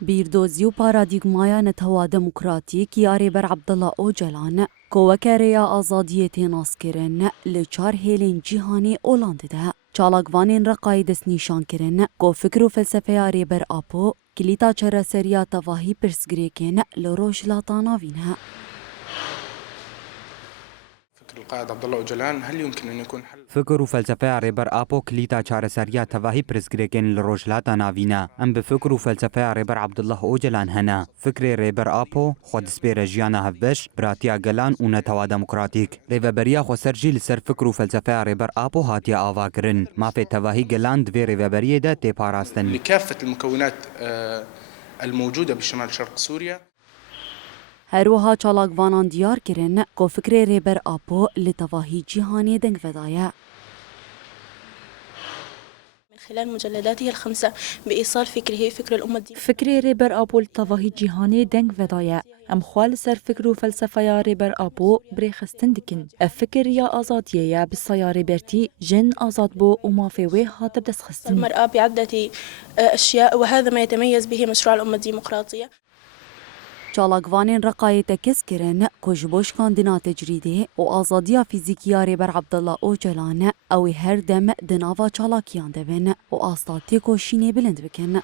بیردۆزی و پارادیگمایە نەتەوا دەموکراتیک یاری بەر عەبدەڵڵا ئۆجەلان کۆوەکەرەیە ئازادیە تێناسکردن لە چار هێلên cîhanê Olandê de çalakvanên Reqayê destnîşankirin ku fikir û felsefeya rêber Apo kilîta çareseriya tevahî pirsgirêkên li rojhilata navîn e. القائد عبد الله أوجلان هل يمكن أن يكون حل؟ فكر وفلسفة ريبر أبو كليتا چارەسەریە تەواهی پرسگرێکن لە ڕۆژهەڵاتە ناوینە ئەم بە فکر و فەلسەفەیە رێبەر عەبدوڵڵاه ئۆجەلان هەنا فکرێ رێبەر ئاپۆ خۆدەسپێرە ژیانە هەڤبەش براتیا گەلان و نەتەوا دەموکراتیک رێڤەبەریە خۆسەرجی لەسەر فکر و فەلسەفەیە رێبەر ئاپۆ هاتیە ئاواکردن مافێ تەواهی گەلان دوێ رێڤەبەریەدا تێپاراستن لكافة المكونات الموجودة بشمال شرق سوريا. هەروەها çalakvanan diyar kirin ku fikrê rêber Apo li tevahî cîhanê deng vedaya. من خلال مجلداته الخمسة بإيصال فكره فكر الأمة الدين. فكري ريبر أبو لتواهي جيهاني دنگ ودايا ام خوال سر فكر و فلسفه يا ريبر أبو بريخستن دكن الفكر يا آزادية يا بالصيا ريبرتي جن آزاد بو وما في ويه هاتب دسخستن المرأة بعدة أشياء وهذا ما يتميز به مشروع الأمة الديمقراطية. Çalakvanên Reqayê te kes kirin ku ji bo şikandina tecrîdê û azadiya fîzîkî ya rêber Abdullah Öcalan ew ê her dem di nava çalakiyan debin û asta têkoşînê bilind bikin.